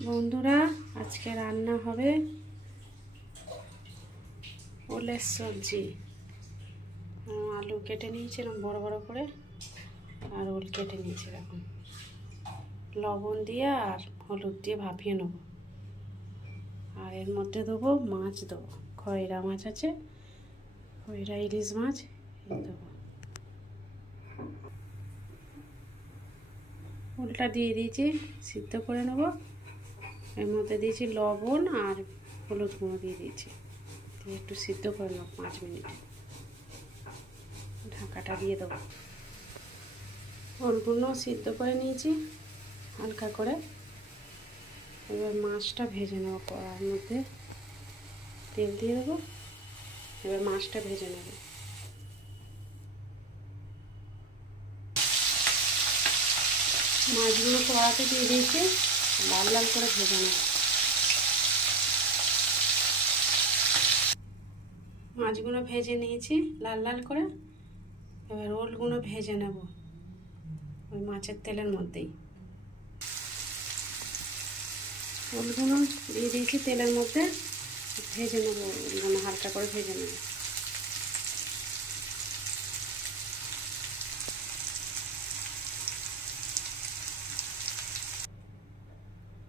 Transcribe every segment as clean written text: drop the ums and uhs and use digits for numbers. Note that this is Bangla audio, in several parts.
বন্ধুরা, আজকে রান্না হবে ওলের সবজি। আলু কেটে নিয়েছিলাম বড় বড় করে, আর ওল কেটে নিয়েছি। এখন লবণ দিয়ে আর হলুদ দিয়ে ভাপিয়ে নেব। আর এর মধ্যে দেবো মাছ, দেবো খয়রা মাছ আছে, খয়রা ইলিশ মাছ দেবো। ওলটা দিয়ে দিয়েছি, সিদ্ধ করে নেব। এর মধ্যে দিয়েছি লবণ আর হলুদ গুঁড়ো দিয়ে দিয়েছি, দিয়ে একটু সিদ্ধ করে নেব 5 মিনিট। ঢাকাটা দিয়ে দেবো। ওলগুলো সিদ্ধ করে নিয়েছি হালকা করে। এবার মাছটা ভেজে নেব। কড়ার মধ্যে তেল দিয়ে দেবো। এবার মাছটা ভেজে নেব। মাছগুলো কড়াতে দিয়ে দিয়েছি, লাল লাল করে ভেজে নেব। মাছগুলো ভেজে নিয়েছি লাল লাল করে। এবার ওলগুলো ভেজে নেব ওই মাছের তেলের মধ্যেই। ওলগুলো দিয়ে দিয়েছি তেলের মধ্যে, ভেজে নেব। ওলগুলো হালকা করে ভেজে নেব।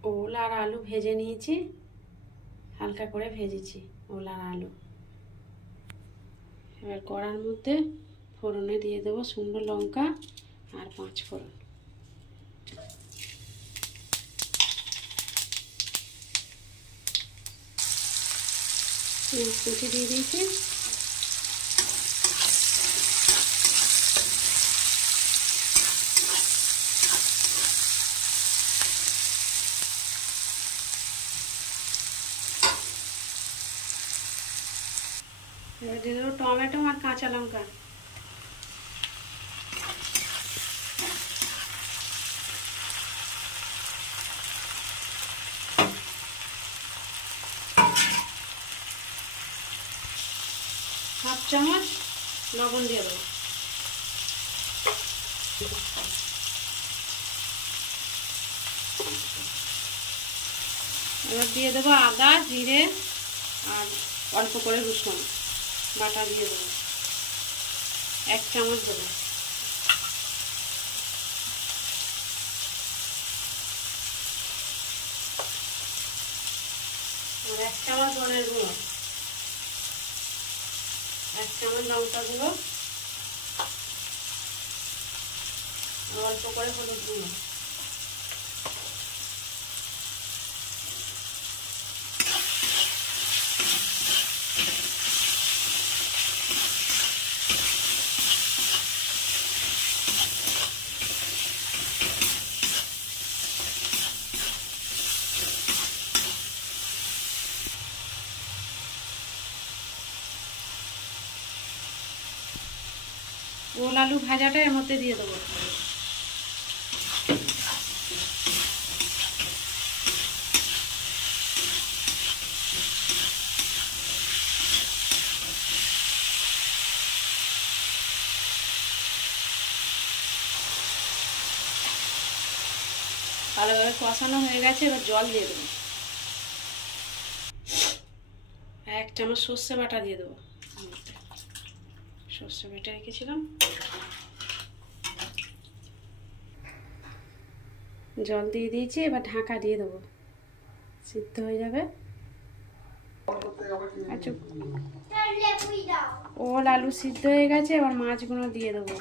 ওল আর আলু ভেজে নিয়েছি, হালকা করে ভেজেছি ওল আর আলু। এবার কড়ার মধ্যে ফোড়নে দিয়ে দেবো শুকনো লঙ্কা আর 5 ফোড়ন। পেঁয়াজ কুচি দিয়ে দিয়েছি। এবার দিয়ে দেবো টমেটো আর কাঁচা লঙ্কা। হাফ চামচ লবণ দিয়ে দেবো। এবার দিয়ে দেবো আদা, জিরে আর অল্প করে রসুন বাটা দিয়ে দেবো। 1 চামচ দেবো। আর 1 চামচ ধনের গুঁড়ো, 1 চামচ লঙ্কা গুঁড়ো, অল্প করে হলুদ গুঁড়ো। ওল আলু ভাজাটা এর মধ্যে দিয়ে দেবো। ভালোভাবে কষানো হয়ে গেছে, এবার জল দিয়ে দেবো। 1 চামচ সর্ষে বাটা দিয়ে দেবো। সর্ষে বেটে রেখেছিলাম। জল দিয়ে দিয়েছি, এবার ঢাকা দিয়ে দেবো, সিদ্ধ হয়ে যাবে। ওল আলু সিদ্ধ হয়ে গেছে, এবার মাছগুলো দিয়ে দেবো।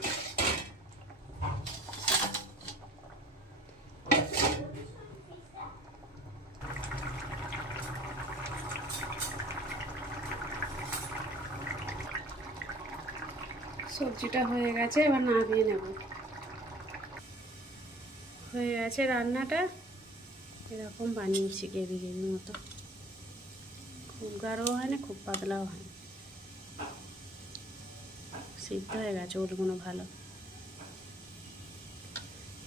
সবজিটা হয়ে গেছে, এবার নামিয়ে নেব। হয়ে গেছে রান্নাটা। এরকম বানিয়েছি গ্রেভি গ্রেভি মতো। খুব গাঢ়ও হয় না, খুব পাতলাও হয় না। সিদ্ধ হয়ে গেছে ওলগুলো ভালো।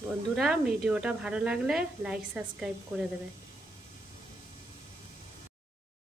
বন্ধুরা, ভিডিওটা ভালো লাগলে লাইক সাবস্ক্রাইব করে দেবে।